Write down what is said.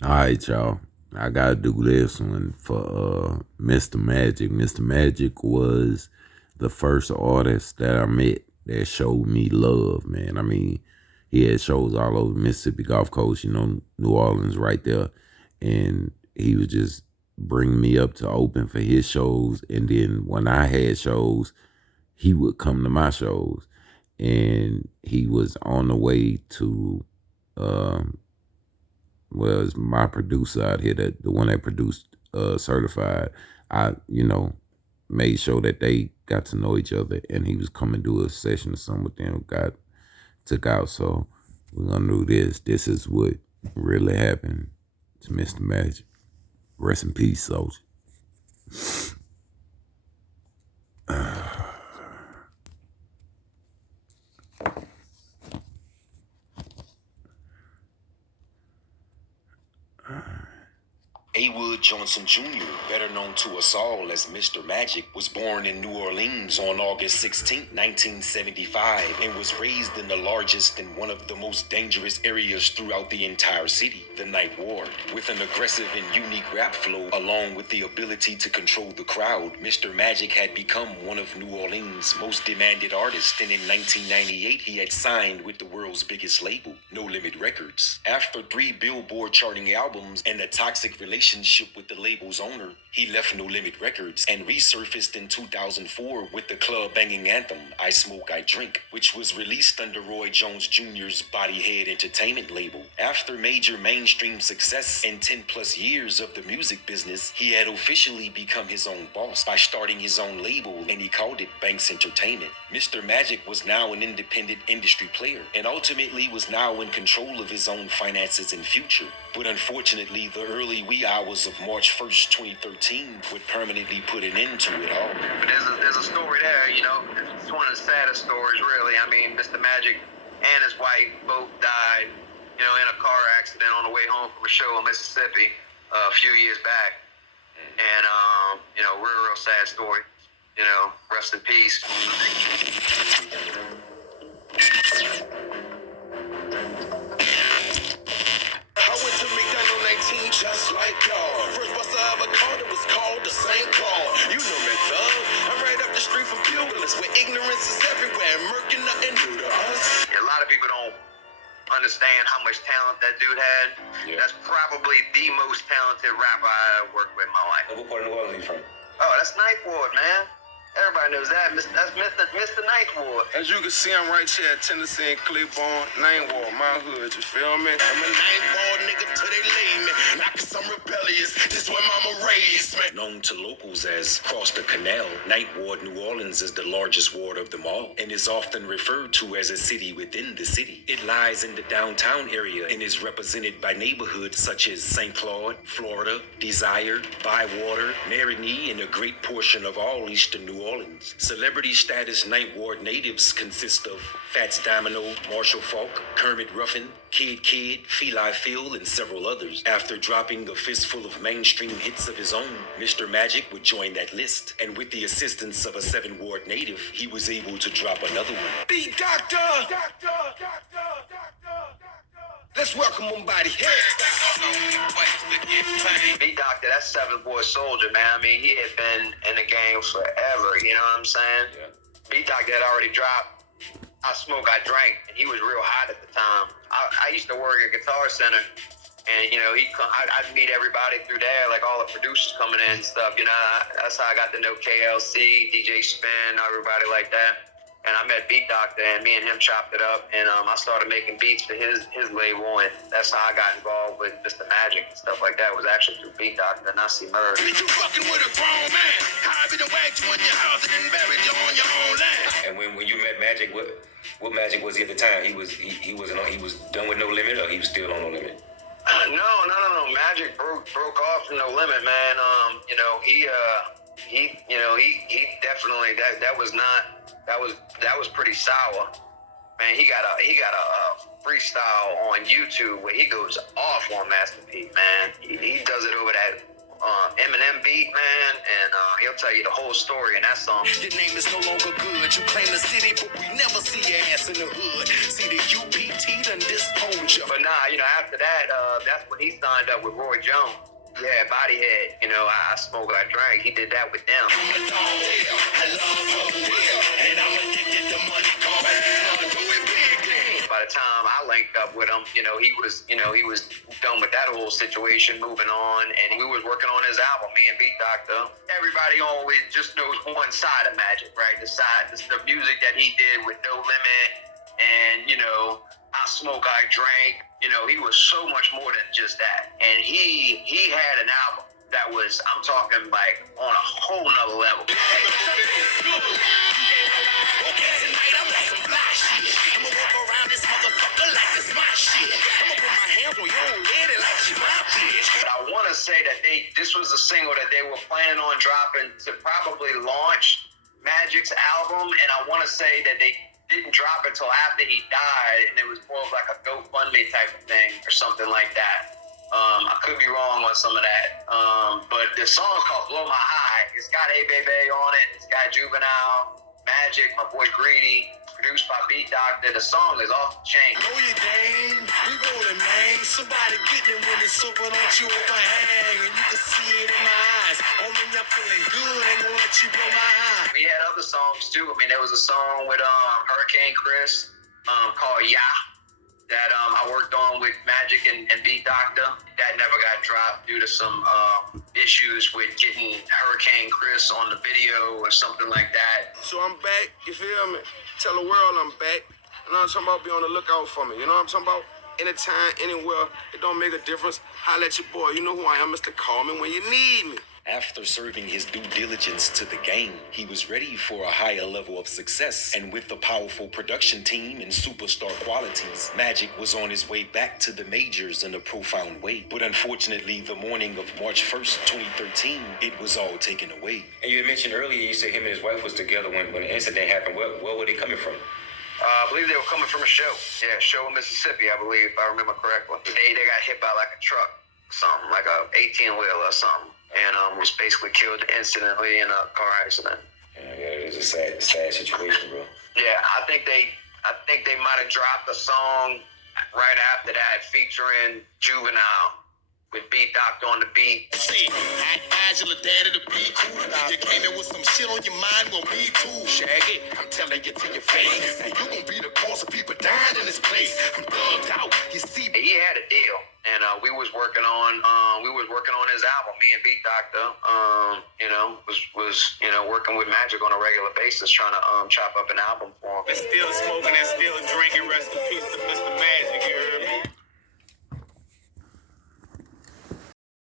All right, y'all. I gotta do this one for Mr. Magic. Mr. Magic was the first artist that I met that showed me love, man. I mean, he had shows all over Mississippi Gulf Coast, New Orleans right there. And he was just bringing me up to open for his shows. And then when I had shows, he would come to my shows. And he was on the way to um, was my producer out here, that the one that produced Certified. I, made sure that they got to know each other, and he was coming to a session or something with them, got took out. So we're gonna do this. This is what really happened to Mr. Magic. Rest in peace, soldier. Haywood Johnson Jr., better known to us all as Mr. Magic, was born in New Orleans on August 16, 1975, and was raised in the largest and one of the most dangerous areas throughout the entire city, the Ninth Ward. With an aggressive and unique rap flow, along with the ability to control the crowd, Mr. Magic had become one of New Orleans' most demanded artists, and in 1998 he had signed with the world's biggest label, No Limit Records. After 3 Billboard charting albums and a toxic relationship with the label's owner, he left No Limit Records and resurfaced in 2004 with the club-banging anthem, I Smoke, I Drink, which was released under Roy Jones Jr.'s Bodyhead Entertainment label. After major mainstream success and 10-plus years of the music business, he had officially become his own boss by starting his own label, and he called it Banks Entertainment. Mr. Magic was now an independent industry player and ultimately was now in control of his own finances and future. But unfortunately, the early wee hours of March 1st, 2013 would permanently put an end to it all. There's a story there, It's one of the saddest stories, really. I mean, Mr. Magic and his wife both died, in a car accident on the way home from a show in Mississippi a few years back. And, real sad story. Rest in peace. Just like y'all. First bus I ever caught, it was called the St. Paul. You know that thug. I'm right up the street from Pugilist, where ignorance is everywhere and murking nothing new to us. A lot of people don't understand how much talent that dude had. Yeah. That's probably the most talented rapper I ever worked with in my life. What part of New Orleans are you from? Oh, that's Ninth Ward, man. Everybody knows that. That's Mr. Ninth Ward. As you can see, I'm right here at Tennessee and Claiborne, Ninth Ward, my hood, you feel me? I'm a Ninth Ward nigga till they lay me. Not cause I'm rebellious, this where mama raised me. Known to locals as Cross the Canal, Ninth Ward, New Orleans is the largest ward of them all and is often referred to as a city within the city. It lies in the downtown area and is represented by neighborhoods such as St. Claude, Florida, Desire, Bywater, Marigny, and a great portion of all eastern New Orleans. Celebrity status Ninth Ward natives consist of Fats Domino, Marshall Falk, Kermit Ruffin, Kid Kid, Feli Phil, and several others. After dropping a fistful of mainstream hits of his own, Mr. Magic would join that list, and with the assistance of a 7-ward native, he was able to drop another one. Beat Doctor! Let's welcome him by the hairstyle. Beat Doctor, that's 7-Ward soldier, man. I mean, he had been in the game forever, you know what I'm saying? Yeah. Beat Doctor had already dropped I Smoke, I Drank, and he was real hot at the time. I used to work at Guitar Center, and, I'd meet everybody through there, like all the producers coming in and stuff, That's how I got to know KLC, DJ Spin, everybody like that. And I met Beat Doctor, and me and him chopped it up, and I started making beats for his label, and that's how I got involved with Mr. Magic and stuff like that. It was actually through Beat Doctor, not C. Murray. You fucking with a grown man. How been whacked you in your house and then buried you on your own land? And when you met Magic, what Magic was he at the time? He was done with No Limit, or he was still on No Limit? No. Magic broke off from No Limit, man. He definitely that was pretty sour. Man, he got a freestyle on YouTube where he goes off on Master P, man. He does it over that Eminem beat, man, and he'll tell you the whole story in that song. Your name is no longer good. You claim the city, but we never see your ass in the hood. See the UPT done dispose you. But nah, after that, that's when he signed up with Roy Jones. Yeah, Bodyhead. I smoke, I drank. He did that with them. I'm a dog, I love her will, and I'm addicted to money. Call me blood, do it big. By the time I linked up with him, he was done with that whole situation, moving on, and we was working on his album, me and Beat Doctor. Everybody always just knows one side of Magic, right? The music that he did with No Limit, and I Smoke, I Drank. He was so much more than just that, and he had an album that was, I'm talking like on a whole nother level. Okay, tonight I'm on some fly shit. I'ma walk around this motherfucker like it's my shit. I'ma put my hands on your old lady like she my bitch. But I want to say that this was a single that they were planning on dropping to probably launch Magic's album, and I want to say that they didn't drop it until after he died, and it was more of like a GoFundMe type of thing or something like that. I could be wrong on some of that. But the song's called Blow My High. It's got A Baby on it. It's got Juvenile, Magic, my boy Greedy, produced by Beat Doctor. The song is off the chain. Know your game, we rolling, man. Somebody getting it when it's over, don't you overhang. And you can see it in my eyes. Only I'm feeling good, ain't gonna let you blow my high. We had other songs too. There was a song with Hurricane Chris called Yeah that I worked on with Magic and Beat Doctor. That never got dropped due to some issues with getting Hurricane Chris on the video or something like that. So I'm back, you feel me? Tell the world I'm back. You know what I'm talking about? Be on the lookout for me. You know what I'm talking about? Anytime, anywhere, it don't make a difference. Holla at your boy. You know who I am, Mr. Call me when you need me. After serving his due diligence to the game, he was ready for a higher level of success. And with a powerful production team and superstar qualities, Magic was on his way back to the majors in a profound way. But unfortunately, the morning of March 1st, 2013, it was all taken away. And you mentioned earlier, you said him and his wife was together when the incident happened. Where were they coming from? I believe they were coming from a show. Yeah, show in Mississippi, I believe, if I remember correctly. They got hit by like a truck, something, like a 18-wheeler or something. And was basically killed instantly in a car accident. Yeah, it is a sad situation, bro. Yeah, I think they might have dropped a song right after that featuring Juvenile with Beat Doctor on the beat. See, Angela, daddy, the beat cool. You came in with some shit on your mind, well, me too, Shaggy. I'm telling you to your face, and you gon' be the cause of people dying in this place. I'm thugged out, you see. He had a deal, and we was working on his album. Me and Beat Doctor, was working with Magic on a regular basis, trying to chop up an album for him. Still smoking and still drinking. Rest in peace to Mr. Magic.